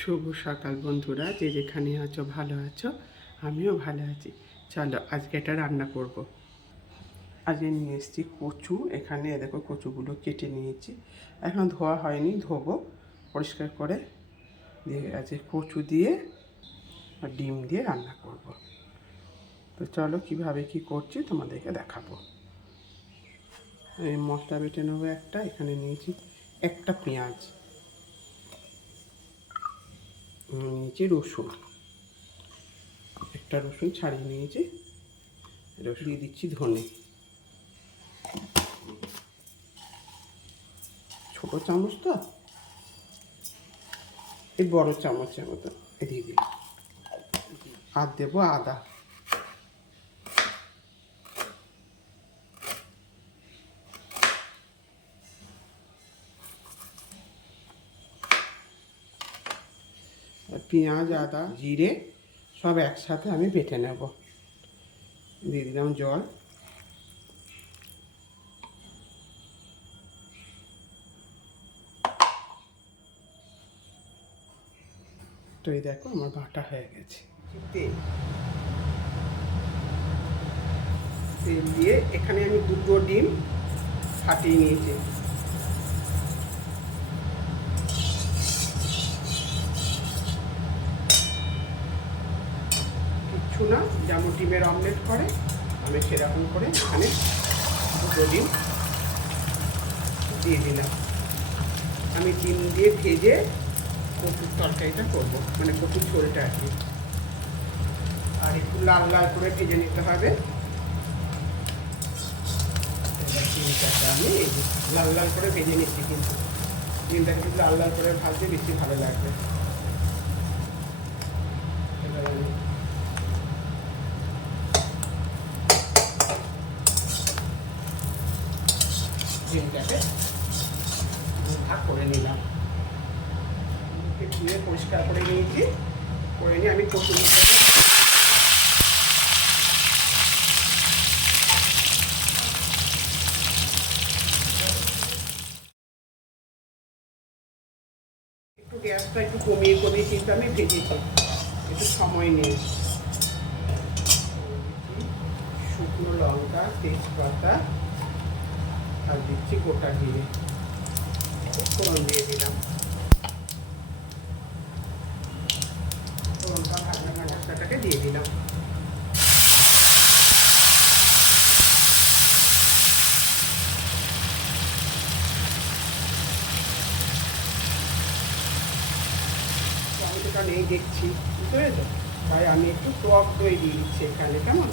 শুভ সকাল বন্ধুরা, যে যেখানে আছো ভালো আছো, আমিও ভালো আছি চলো, আজকে এটা রান্না করব। আজকে নিয়ে এসেছি কচু, এখানে দেখো কচুগুলো কেটে নিয়েছি এখন ধোয়া হয়নি, ধোবো, পরিষ্কার করে দিয়ে আজকে কচু দিয়ে আর ডিম দিয়ে রান্না করব। তো চলো, কীভাবে কি করছি তোমাদেরকে দেখাবো এই মশলা বেটে নেব একটা, এখানে নিয়েছি একটা পেঁয়াজ নিয়েছি রসুন। একটা রসুন ছাড়িয়ে নিয়েছি। রসুন দিয়ে দিচ্ছি ধনে। ছোট চামচ তো? এই বড় চামচের মতো। দিয়ে দিই আর দেবো আদা। পেঁয়াজ আদা জিরে সব একসাথে আমি বেটে নেব। দিয়ে দিলাম জল। তো এই দেখো আমার বাটা হয়ে গেছে। তেল। তেল দিয়ে এখানে আমি দুটো ডিম ফাটিয়ে নিয়েছি। কিচ্ছু না যেমন ডিমের অমলেট করে, আমি সেরকম করে এখানে দুটো ডিম দিয়ে দিলাম। আমি ডিম দিয়ে ভেজে কচুর তরকারিটা করব মানে কচুর ঝোলটা আর কি। আর একটু লাল লাল করে ভেজে নিতে হবে। আমি লাল লাল করে ভেজে নিচ্ছি কিন্তু। ডিমটাকে একটু লাল লাল করে ভাজতে বেশি ভালো লাগবে। ডিমটাকে ভাগ করে নিলাম। ধুয়ে পরিষ্কার করে নিয়েছি। করে নিয়ে আমি কচুরি একটু গ্যাসটা একটু কমিয়ে কমিয়ে কিন্তু আমি ভেজেছি একটু সময় নিয়ে। শুকনো লঙ্কা, তেজপাতা আর দিচ্ছি গোটা জিরে ফোড়ন দিয়ে দিলাম। ফোড়নটা ভাজা মশলাটাকে দিয়ে দিলাম। নেই দেখছি, বুঝতে পেরেছ? তাই আমি একটু টক দই দিয়ে দিচ্ছি এখানে, কেমন?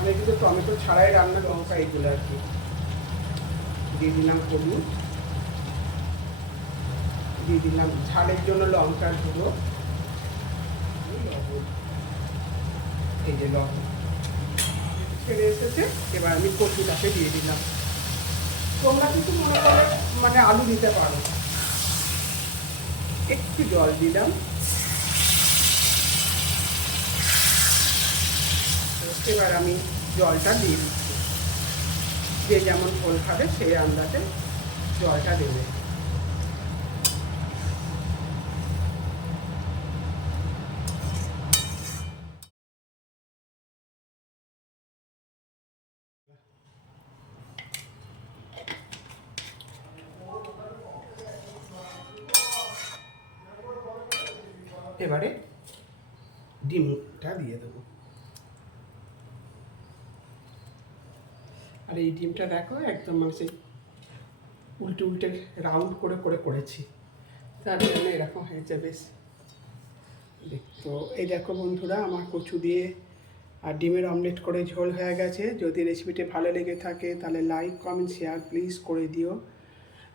আমি কিন্তু টমেটো ছাড়াই রান্না লঙ্কা এগুলো আর কি। দিয়ে দিলাম হলুদ। দিয়ে দিলাম ঝালের জন্য লঙ্কার গুঁড়ো। এই যে লবণ। ছেড়ে এসেছে। এবার আমি কচুটাকে দিয়ে দিলাম। তোমরা কিন্তু মনে মানে আলু দিতে পারো। একটু জল দিলাম। এবার আমি জলটা দিয়ে দিচ্ছি। যে যেমন ঝোল খাবে সেই আন্দাজে জলটা দেবে। এবারে ডিমটা দিয়ে দেবো। আর এই ডিমটা দেখো, একদম মানে সেই উল্টে উল্টে রাউন্ড করে করে করেছি। তার জন্য এরকম হয়েছে বেশ তো এই দেখো বন্ধুরা, আমার কচু দিয়ে আর ডিমের অমলেট করে ঝোল হয়ে গেছে। যদি রেসিপিটি ভালো লেগে থাকে, তাহলে লাইক কমেন্ট শেয়ার প্লিজ করে দিও।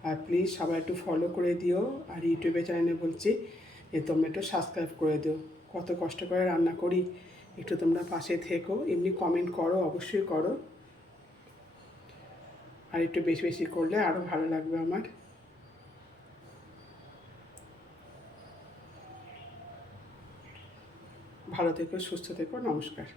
আর প্লিজ সবাই একটু ফলো করে দিও। আর ইউটিউবে চ্যানেলে বলছি যে, তোমরা একটু সাবস্ক্রাইব করে দিও। কত কষ্ট করে রান্না করি, একটু তোমরা পাশে থেকো। এমনি কমেন্ট করো, অবশ্যই করো। আর একটু বেশি বেশি করলে আরও ভালো লাগবে আমার। ভালো থেকো সুস্থ থেকো নমস্কার।